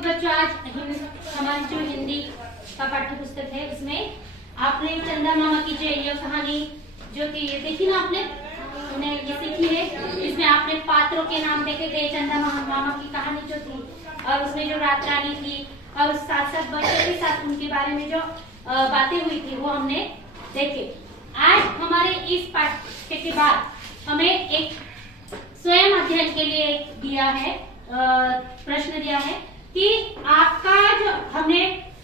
देखो बच्चों, आज हमारी जो हिंदी का पाठ्य पुस्तक है उसमें आपने चंदा मामा की जो ये कहानी जो कि ये देखी ना आपने, उन्हें ये सीखी है। इसमें आपने पात्रों के नाम देखे थे, चंदा मामा की कहानी जो थी, और उसमें जो रात रानी थी और साथ साथ बच्चों के साथ उनके बारे में जो बातें हुई थी वो हमने देखे। आज हमारे इस पाठ्य के बाद हमें एक स्वयं अध्ययन के लिए दिया है, प्रश्न दिया है कि आपका जो हमने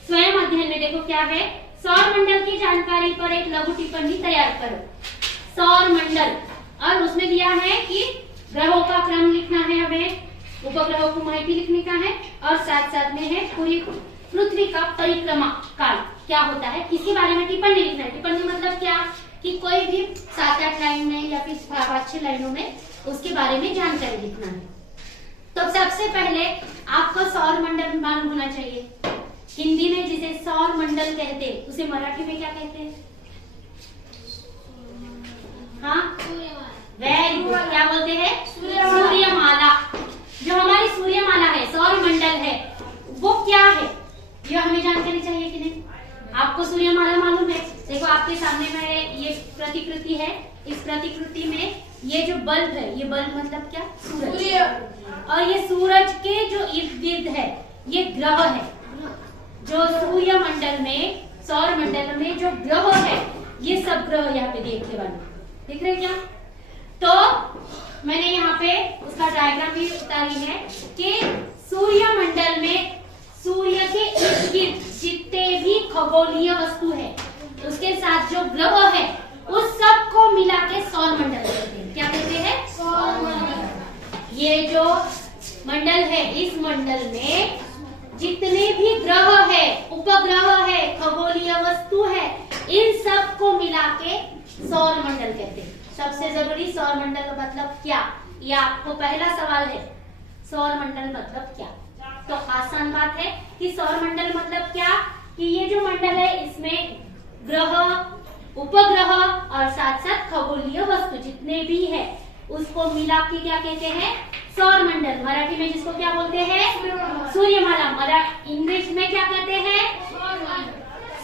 स्वयं अध्ययन में देखो क्या है, सौर मंडल की जानकारी पर एक लघु टिप्पणी तैयार करो। सौर मंडल, और उसमें दिया है कि ग्रहों का क्रम लिखना है, हमें उपग्रहों को माहिती लिखने का है, और साथ साथ में है पूरी पृथ्वी का परिक्रमा काल क्या होता है, इसके बारे में टिप्पणी लिखना है। टिप्पणी मतलब क्या कि कोई भी 7-8 लाइन में या फिर 5-6 लाइनों में उसके बारे में जानकारी लिखना है। तो सबसे पहले आपको सौर मंडल मालूम होना चाहिए। हिंदी में जिसे सौर मंडल कहते हैं उसे मराठी में क्या कहते हैं? हाँ, वेरी गुड। क्या बोलते हैं? सूर्यमाला। जो हमारी सूर्यमाला है, सौर मंडल है, वो क्या है ये हमें जानकारी चाहिए कि नहीं? आपको सूर्यमाला मालूम है? देखो आपके सामने में ये प्रतिकृति है, इस प्रतिकृति में ये जो बल्ब है, ये बल्ब मतलब क्या? सूरज। और ये सूरज के जो इर्द गिर्द है ये ग्रह है। जो सूर्य मंडल में, सौर मंडल में जो ग्रह है, ये सब ग्रह यहाँ पे देखने वाले दिख रहे क्या? तो मैंने यहाँ पे उसका डायग्राम भी उतारी है कि सूर्य मंडल में सूर्य के इर्द गिर्द जितने भी खगोलीय वस्तु है, उसके साथ जो ग्रह है, उस सब को मिला के सौर मंडल कहते हैं। क्या कहते हैं? सौर मंडल। ये जो मंडल है, इस मंडल में जितने भी ग्रह है, उपग्रह है, खगोलीय वस्तु है, इन सब को मिला के सौर मंडल कहते हैं। सबसे जरूरी, सौर मंडल का मतलब क्या, ये आपको पहला सवाल है। सौर मंडल मतलब क्या? तो आसान बात है कि सौर मंडल मतलब क्या कि ये जो मंडल है इसमें ग्रह, उपग्रह और साथ साथ खगोलीय वस्तु जितने भी है उसको मिला के क्या कहते हैं? सौर मंडल। मराठी में जिसको क्या बोलते हैं? सूर्यमाला। इंग्लिश में क्या कहते हैं?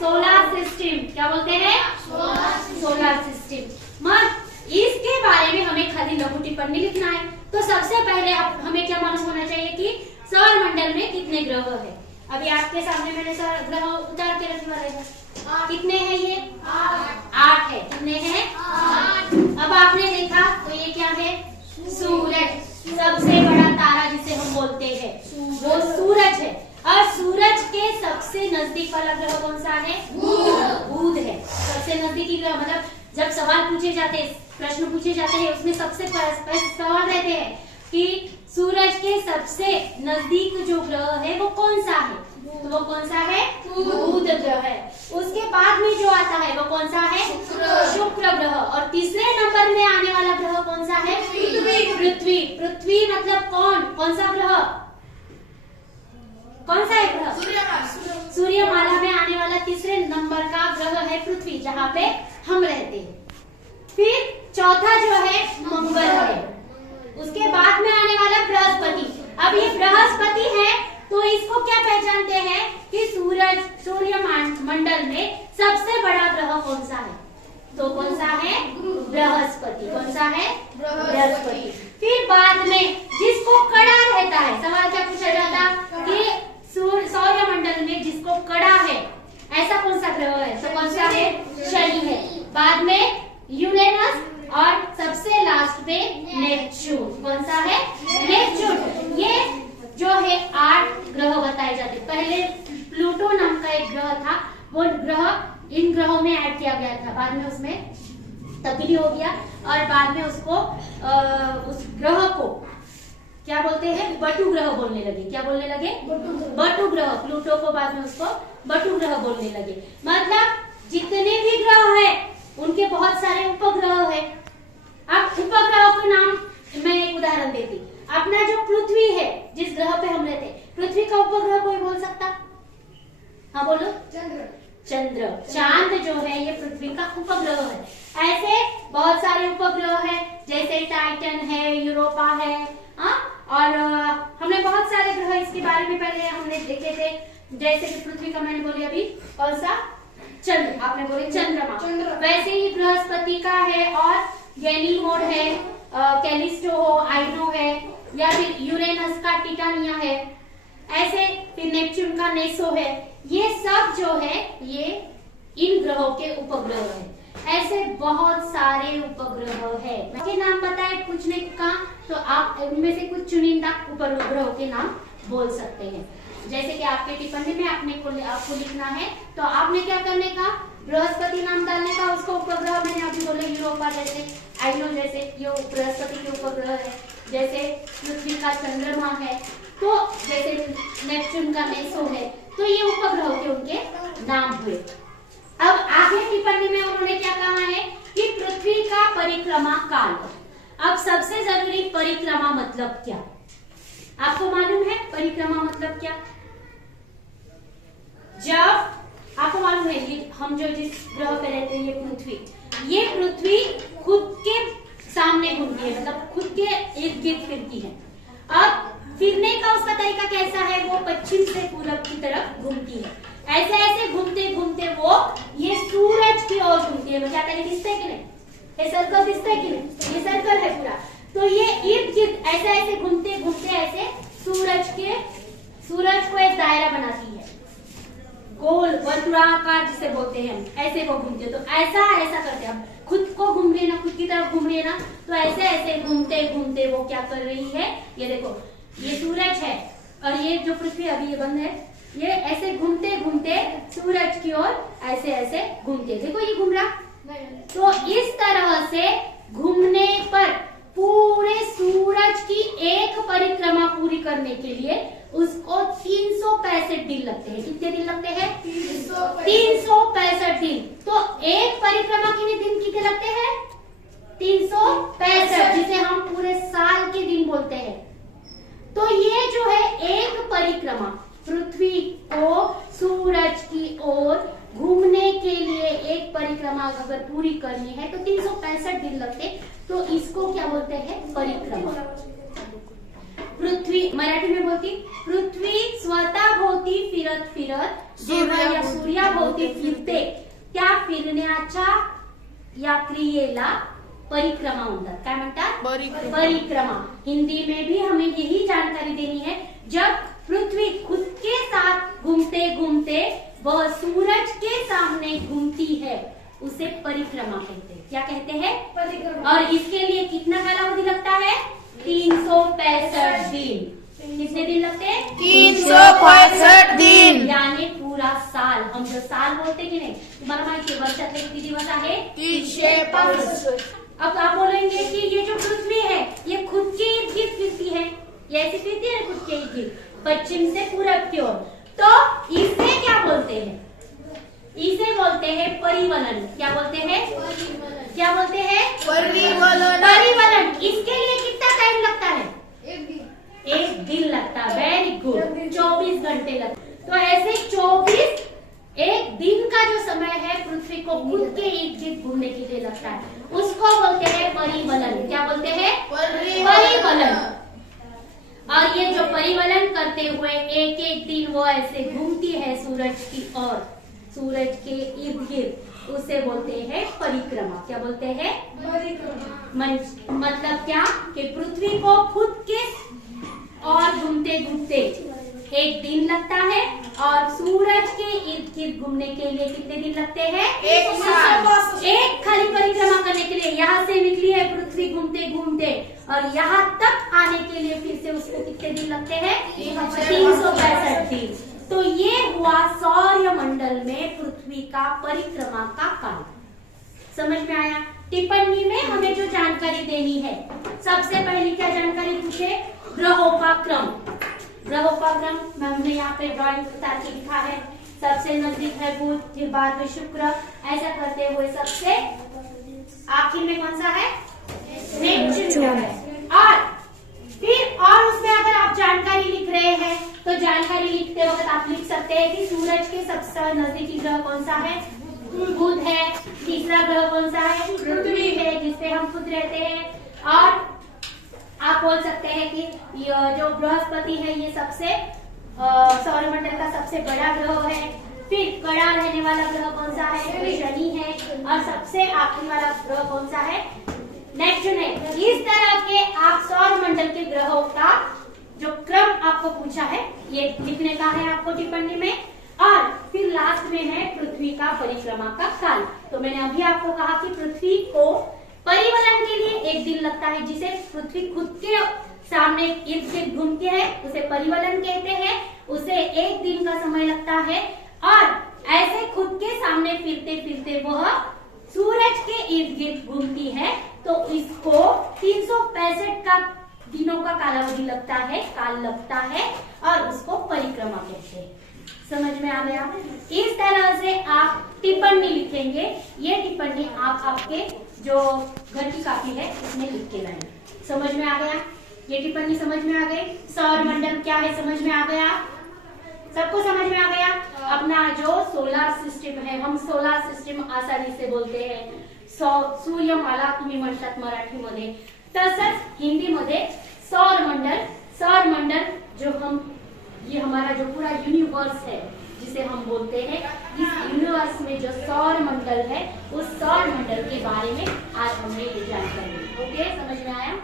Solar system. क्या बोलते हैं? Solar system. मत इसके बारे में हमें खाली लघु टिप्पणी लिखना है। तो सबसे पहले हमें क्या मालूम होना चाहिए कि सौर मंडल में कितने ग्रह है। अभी आपके सामने मैंने ग्रह उतार के रखने वाले हैं। कितने हैं ये? 8 है। कितने हैं? 8। अब आपने देखा तो ये क्या है? सूरज। सबसे बड़ा तारा जिसे हम बोलते हैं वो सूरज है। और सूरज के सबसे नजदीक वाला ग्रह कौन सा है? बुध है। सबसे नजदीकी ग्रह मतलब जब सवाल पूछे जाते हैं, प्रश्न पूछे जाते हैं, उसमें सबसे सवाल रहते हैं कि सूरज के सबसे नजदीक जो ग्रह है वो कौन सा है? तो वो कौन सा है? बुध ग्रह है। उसके बाद में जो आता है वो कौन सा है? शुक्र ग्रह। और तीसरे नंबर में आने वाला ग्रह कौन सा है? पृथ्वी। पृथ्वी मतलब कौन सा ग्रह? कौन सा है ग्रह? सूर्यमाला में आने वाला तीसरे नंबर का ग्रह है पृथ्वी, जहाँ पे हम रहते हैं। फिर चौथा जो है मंगल है। उसके बाद में आने वाला बृहस्पति। अब ये बृहस्पति है तो इसको क्या पहचानते हैं कि सूर्य मंडल में सबसे बड़ा ग्रह कौन सा है? तो कौन सा है? बृहस्पति। कौन सा है? बृहस्पति। फिर बाद में जिसको कड़ा रहता है, सवाल क्या पूछा जाता कि सौर मंडल में जिसको कड़ा है ऐसा कौन सा ग्रह है? तो कौन सा है? शनि है। बाद में यूरेनस और सबसे लास्ट पे नेपच्यून। कौन सा है? नेपच्यून। ये जो है 8 ग्रह बताए जाते। पहले प्लूटो नाम का एक ग्रह था, वो ग्रह इन ग्रहों में ऐड किया गया था, बाद में उसमें तब्दीली हो गया और बाद में उसको उस ग्रह को क्या बोलते हैं? बटु ग्रह बोलने लगे। क्या बोलने लगे? बटु ग्रह। प्लूटो को बाद में उसको बटु ग्रह बोलने लगे। मतलब जितने भी ग्रह है उनके बहुत सारे उपग्रह है। अब उपग्रह को नाम मैं एक उदाहरण देती। अपना जो पृथ्वी है, जिस ग्रह पे हम रहते, पृथ्वी का उपग्रह कोई बोल सकता? हाँ बोलो। चंद्र। चांद जो है ये पृथ्वी का उपग्रह है। ऐसे बहुत सारे उपग्रह है, जैसे टाइटन है, यूरोपा है, और हमने बहुत सारे ग्रह इसके बारे में पहले हमने देखे थे, जैसे कि पृथ्वी का मैंने बोली अभी कौन सा, चंद्र, आपने बोले चंद्रमा। वैसे ही बृहस्पति का है और गैनीमोड है, कैलिस्टो हो, आइनो है, या फिर यूरेनस का टिटानिया है, ऐसे फिर नेपच्यून का नेसो है। ये सब जो है ये इन ग्रहों के उपग्रह है। ऐसे बहुत सारे उपग्रह है। के नाम पता है पूछने का तो आप इनमें से कुछ चुनिंदा उपग्रहों के नाम बोल सकते हैं। जैसे कि आपके टिप्पणी में आपको लिखना है, तो आपने क्या करने का, बृहस्पति नाम डालने का, उसको उपग्रह मैंने अभी बोले यूरोपा जैसे, आइनो जैसे, ये बृहस्पति के उपग्रह है। जैसे पृथ्वी का चंद्रमा है, तो जैसे नेपच्यून का नेसो है, तो ये उपग्रह के उनके नाम हुए। अब आगे टिप्पणी में उन्होंने क्या कहा है कि पृथ्वी का परिक्रमा काल। अब सबसे जरूरी, परिक्रमा मतलब क्या, आपको मालूम है परिक्रमा मतलब क्या? जब आपको मालूम है ये हम जो जिस ग्रह पे रहते हैं, ये पृथ्वी खुद के सामने घूमती है, मतलब खुद के इर्द गिर्द फिरती है। अब फिरने का उसका तरीका कैसा है, वो पश्चिम से पूरब की तरफ घूमती है। ऐसे ऐसे घूमते घूमते वो ये सूरज की ओर घूमती है। मैं क्या करें, दिखता है कि नहीं, ये सर्कल दिखता है कि नहीं, ये सर्कल है पूरा। तो ये इर्द गिर्द ऐसे ऐसे घूमते घूमते ऐसे सूरज को एक दायरा बनाती है, गोल वर्तुलाकार जिसे बोलते हैं हम, ऐसे वो घूमते। तो ऐसा करते हैं, खुद को घूम रही है ना, खुद की तरफ घूम रही है ना, तो ऐसे ऐसे घूमते घूमते वो क्या कर रही है, ये देखो ये सूरज है और ये जो पृथ्वी अभी ये बंद है, ये ऐसे घूमते घूमते सूरज की ओर ऐसे ऐसे घूमते, देखो ये घूम रहा। तो इस तरह से घूमने पर पूरे सूरज की एक परिक्रमा पूरी करने के लिए उसको 365 दिन लगते हैं। कितने दिन लगते हैं? 365 दिन। तो एक परिक्रमा कितने दिन की लगते हैं? 365, जिसे हम पूरे साल के दिन बोलते हैं। तो ये जो है एक परिक्रमा पृथ्वी को सूरज की ओर घूमने के लिए एक परिक्रमा अगर पूरी करनी है तो 365 दिन लगते। तो इसको क्या बोलते हैं? परिक्रमा। पृथ्वी मराठी में बोलती, पृथ्वी स्वतः भोवती फिरत फिरत जेव्हा या सूर्याभोवती फिरते त्या फिरण्याच्या या क्रियेला परिक्रमा म्हणतात। काय म्हणतात? परिक्रमा। हिंदी में भी हमें यही जानकारी देनी है। जब पृथ्वी खुद के साथ घूमते घूमते वह सूरज के सामने घूमती है, उसे परिक्रमा कहते हैं। क्या कहते हैं? परिक्रमा। और इसके लिए कितना कालावधि लगता है? 365 दिन। कितने दिन लगते हैं? 365 दिन, यानी पूरा साल। हम जो साल बोलते कि नहीं, तुम्हाला माहिती है वर्षातले किती दिवस आहे? 365। अब आप बोलेंगे कि ये जो पृथ्वी है ये खुद के इर्द गिर्द फिरती है, ये ऐसे फिरती है खुद के इर्द गिर्द पश्चिम से पूरब की ओर, तो इसे क्या बोलते हैं? इसे बोलते हैं परिवलन। क्या बोलते हैं? क्या बोलते हैं? परिवलन। इसके लिए कितना टाइम लगता है? एक दिन लगता है। वेरी गुड, 24 घंटे लगते। तो ऐसे 24 एक दिन का जो समय है पृथ्वी को खुद के इर्द गिर्द घूमने के लिए लगता है, उसको बोलते हैं परिवलन। क्या बोलते हैं? परिवलन। और ये जो परिवलन करते हुए एक एक दिन वो ऐसे घूमती है सूरज की ओर, सूरज के इर्द गिर्द, उसे बोलते हैं परिक्रमा। क्या बोलते हैं? मतलब क्या कि पृथ्वी को खुद के और घूमते घूमते एक दिन लगता है और सूरज के इर्द गिर्द घूमने के लिए कितने दिन लगते हैं? एक साल। एक खाली परिक्रमा करने के लिए यहाँ से निकली है पृथ्वी घूमते घूमते और यहाँ तक आने के लिए फिर से उसको कितने दिन लगते हैं? 365 दिन। तो ये हुआ सौर्य मंडल में पृथ्वी का परिक्रमा का काल। समझ में आया? टिप्पणी में हमें जो जानकारी देनी है, सबसे पहली क्या जानकारी पूछे? ग्रहों का क्रम। ग्रहों का क्रम हमने यहाँ पे ड्राइंग उतार के लिखा है। सबसे नजदीक है बुध, फिर बाद में शुक्र, ऐसा करते हुए सबसे आखिर में कौन सा है? नेपच्यून है। और फिर और उसमें अगर आप जानकारी लिख रहे हैं तो जानकारी लिखते वक्त आप लिख सकते हैं कि सूरज के सबसे नजदीकी ग्रह कौन सा है? बुध है। तीसरा ग्रह कौन सा है? पृथ्वी है, जिसपे हम खुद रहते हैं। और आप बोल सकते हैं कि जो बृहस्पति है ये सबसे सौरमंडल का सबसे बड़ा ग्रह है। फिर कड़ा रहने वाला ग्रह कौन सा है? शनि है। और सबसे आखिरी वाला ग्रह कौन सा है? नेपच्यून है। इस तरह के आप सौरमंडल के ग्रहों का जो क्रम आपको पूछा है ये लिखने का है आपको टिप्पणी में। और फिर लास्ट में है पृथ्वी का परिक्रमा का काल। तो मैंने अभी आपको कहा कि पृथ्वी को परिवलन के लिए एक दिन लगता है, जिसे पृथ्वी खुद के सामने इर्द गिर्द घूमती है उसे परिवलन कहते हैं। उसे एक दिन का समय लगता है और ऐसे खुद के सामने फिरते फिरते वह सूरज के इर्द गिर्द घूमती है। तो इसको 365 का दिनों का कालावधि लगता है, काल लगता है और उसको परिक्रमा कहते हैं। समझ में आ गया? इस तरह से आप टिप्पणी लिखेंगे। ये टिप्पणी आप आपके जो घर की कॉपी है उसमें लिख के लाएंगे। समझ में आ गया? ये टिप्पणी समझ में आ गई? सौरमंडल क्या है समझ में आ गया? सबको समझ में आ गया? अपना जो सोलर सिस्टम है, हम सोलर सिस्टम आसानी से बोलते हैं सूर्यमाला तुम्ही म्हणतात मराठीमध्ये, तसंच हिंदीमध्ये सौरमंडल। सौरमंडल जो हम ये हमारा जो पूरा यूनिवर्स है जिसे हम बोलते हैं, इस यूनिवर्स में जो सौरमंडल है उस सौरमंडल के बारे में आज हमने ये जानकारी ली। ओके, समझ में आया?